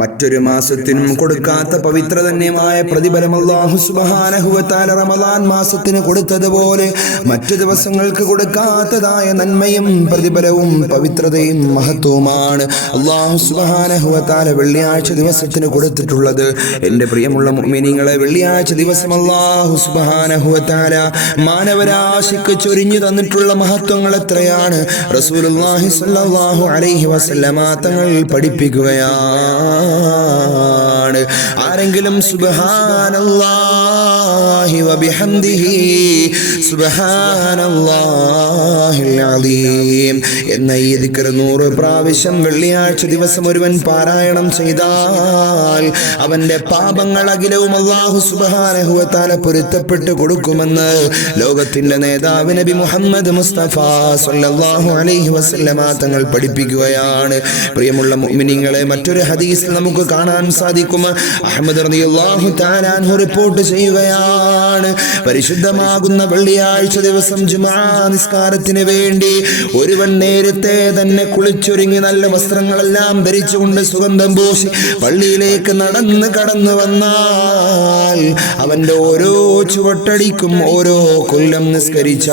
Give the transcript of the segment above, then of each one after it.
മറ്റൊരു മാസത്തിനും കൊടുക്കാത്ത പവിത്രധന്യമായ പ്രതിഫലം റമദാൻ മാസത്തിന് കൊടുത്തതുപോലെ മറ്റു ദിവസങ്ങൾക്ക് കൊടുക്കാത്തതായ നന്മയും പ്രതിഫലവും പവിത്രതയും മഹത്വവുമാണ് അള്ളാഹു സുബാനഹുവത്താല വെള്ളിയാഴ്ച ദിവസത്തിന് കൊടുത്തിട്ടുള്ളത്. എന്റെ പ്രിയമുള്ള മിനിങ്ങളെ വെള്ളിയാഴ്ച ദിവസം അള്ളാഹു സുബാനഹുവത്താല മാനവരാശിക്ക് ചൊരിഞ്ഞു തന്നിട്ടുള്ള മഹത്വങ്ങൾ എത്രയാണ്? റസൂൽ അലൈഹി വസല്ലമ തങ്ങൾ പഠിപ്പിക്കുകയാണ്. ആരെങ്കിലും സുബഹാനല്ലാഹി വബിഹംദിഹി എന്ന ഈ നൂറ് പ്രാവശ്യം വെള്ളിയാഴ്ച ദിവസം ഒരുവൻ പാരായണം ചെയ്താൽ അവന്റെ പാപങ്ങൾ അഖിലവും അള്ളാഹു സുബ്ഹാനഹു വതആല പൊരുത്തപ്പെട്ട് കൊടുക്കുമെന്ന് ലോകത്തിന്റെ നേതാവ് നബി മുഹമ്മദ് മുസ്തഫ സല്ലാഹു അലൈഹി വസല്ലമ തങ്ങൾ പഠിപ്പിക്കുകയാണ്. പ്രിയമുള്ള മുഅ്മിനീങ്ങളെ മറ്റൊരു ഹദീസിൽ നമുക്ക് കാണാൻ സാധിക്കും. അഹമ്മദ് റളിയല്ലാഹു തആല റിപ്പോർട്ട് ചെയ്യുകയാണ്. പരിശുദ്ധമാകുന്ന വെള്ളിയാഴ്ച ദിവസം ജുമാ നിസ്കാരത്തിന് വേണ്ടി ഒരുവൻ നേരത്തെ തന്നെ കുളിച്ചൊരുങ്ങി നല്ല വസ്ത്രങ്ങളെല്ലാം ധരിച്ചുകൊണ്ട് സുഗന്ധം പൂശി പള്ളിയിലേക്ക് നടന്ന് കടന്നു വന്നാൽ അവന്റെ ഓരോ ചുവട്ടടിക്കും ഓരോ കൊല്ലം നിസ്കരിച്ച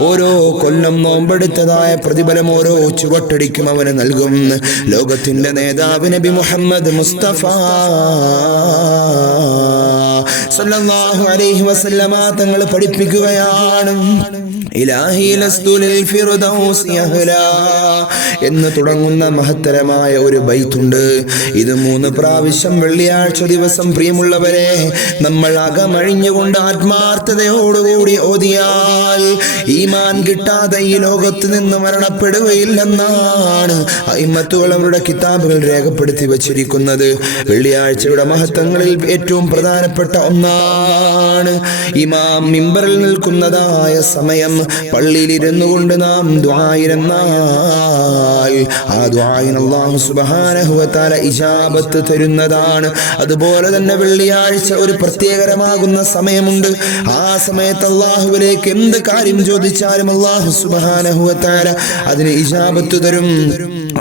ഓരോ കൊല്ലം നോമ്പെടുത്തതായ പ്രതിഫലം ഓരോ ചുവട്ടടിക്കും അവന് നൽകും. ലോകത്തിന്റെ നേതാവ് നബി മുഹമ്മദ് മുസ്തഫ സല്ലല്ലാഹു അലൈഹി വസല്ലമ തങ്ങൾ പഠിപ്പിക്കുകയാണ്. എന്ന് തുടങ്ങുന്ന മഹത്തരമായ ഒരു ബൈത്തുണ്ട്. ഇത് മൂന്ന് പ്രാവശ്യം വെള്ളിയാഴ്ച ദിവസം പ്രിയമുള്ളവരെ നമ്മൾ അകമഴിഞ്ഞുകൊണ്ട് ആത്മാർത്ഥതയോടുകൂടി ഓതിയാൽ ഈമാൻ കിട്ടാതെ ഈ ലോകത്ത് നിന്ന് മരണപ്പെടുകയില്ലെന്നാണ് അയിമത്തുകൾ അവരുടെ കിതാബുകൾ രേഖപ്പെടുത്തി വച്ചിരിക്കുന്നത്. വെള്ളിയാഴ്ചയുടെ മഹത്വങ്ങളിൽ ഏറ്റവും പ്രധാനപ്പെട്ട ഒന്നാണ് ഇമാം മിമ്പറിൽ നിൽക്കുന്നതായ സമയം പള്ളിയിൽ ഇരുന്നു കൊണ്ട് നാം ദ്വായിരുന്നാൽ ആ സുബ്ഹാനഹു വതആല ഇജാബത്ത് തരുന്നതാണ്. അതുപോലെ തന്നെ വെള്ളിയാഴ്ച ഒരു പ്രത്യേകരമാകുന്ന സമയമുണ്ട്. ആ സമയത്ത് അള്ളാഹുവിലേക്ക് എന്ത് കാര്യം ചോദിച്ചാലും അള്ളാഹു സുബ്ഹാനഹു വതആല അതിന് ഇജാബത്ത് തരും.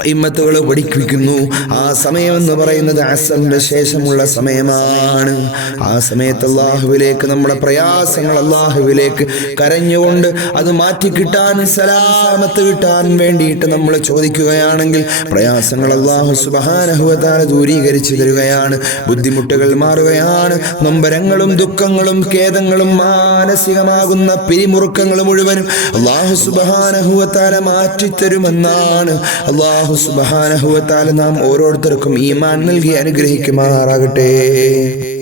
ഇമ്മത്തുകൾ പഠിപ്പിക്കുന്നു. ആ സമയം എന്ന് പറയുന്നത് അസറിന്റെ ശേഷമുള്ള സമയമാണ്. ആ സമയത്ത് അള്ളാഹുവിലേക്ക് നമ്മുടെ പ്രയാസങ്ങൾ അള്ളാഹുവിലേക്ക് കരഞ്ഞുകൊണ്ട് അത് മാറ്റി കിട്ടാൻ സലാമത്ത് കിട്ടാൻ വേണ്ടിയിട്ട് നമ്മൾ ചോദിക്കുകയാണെങ്കിൽ പ്രയാസങ്ങൾ അള്ളാഹു സുബഹാനഹുവതാല ദൂരീകരിച്ചു തരികയാണ്. ബുദ്ധിമുട്ടുകൾ മാറുകയാണ്. നൊമ്പരങ്ങളും ദുഃഖങ്ങളും ഖേദങ്ങളും മാനസികമാകുന്ന പിരിമുറുക്കങ്ങൾ മുഴുവനും അള്ളാഹു സുബഹാനഹുവത്താല മാറ്റിത്തരുമെന്നാണ്. അള്ളാഹു സുബഹാനഹുവത്താല നാം ഓരോരുത്തർക്കും ഈമാൻ നൽകി അനുഗ്രഹിക്കുമാറാകട്ടെ.